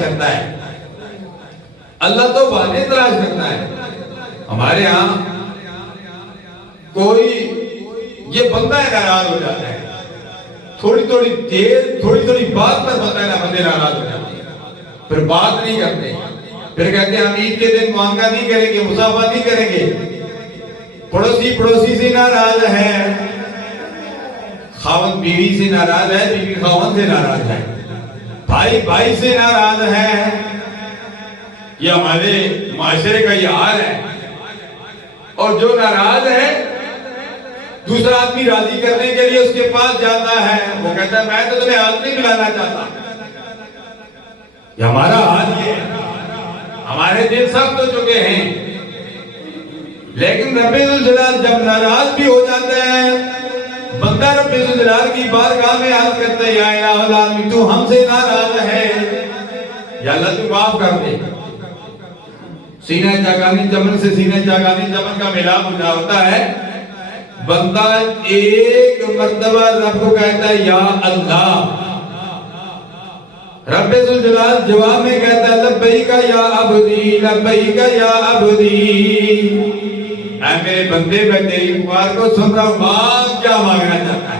کرتا ہے، اللہ تو باتیں تلاش کرتا ہے. ہمارے ہاں کوئی یہ بندہ ناراض ہو جاتا ہے، تھوڑی تھوڑی بات پر بندے ناراض ہو جاتے ہیں، پھر بات نہیں کرتے، پھر کہتے ہیں ہم عید کے دن معاملہ نہیں کریں گے، مصافحہ نہیں کریں گے. پڑوسی سے ناراض ہے، خاوند بیوی سے ناراض ہے، بیوی خاوند سے ناراض ہے، بھائی سے ناراض ہے. یہ ہمارے معاشرے کا یہ حال ہے. اور جو ناراض ہے دوسرا آدمی راضی کرنے کے لیے اس کے پاس جاتا ہے، وہ کہتا ہے میں تو تمہیں ہاتھ نہیں ملانا چاہتا. یہ ہمارا حال یہ ہے. ہمارے دل سخت ہو چکے ہیں. لیکن رب الجلال جب ناراض بھی ہو جاتا ہے، بندہ رب الجلال کی بارگاہ میں عرض کرتا ہے یا الہ العالمین تو ہم سے ناراض ہے، یا اللہ تو معاف کر دے. سینہ چاگانی چمن سے سینہ چاگانی چمن کا ملاپ ہوتا ہے. بندہ ایک مرتبہ رب کو کہتا ہے یا اللہ، رب الجلال جواب میں کہتا ہے لبیک یا عبدی لبیک یا عبدی. اے میرے بندے میں تیری پکار کو سن رہا ہوں، مانگ کیا مانگنا چاہتا ہے.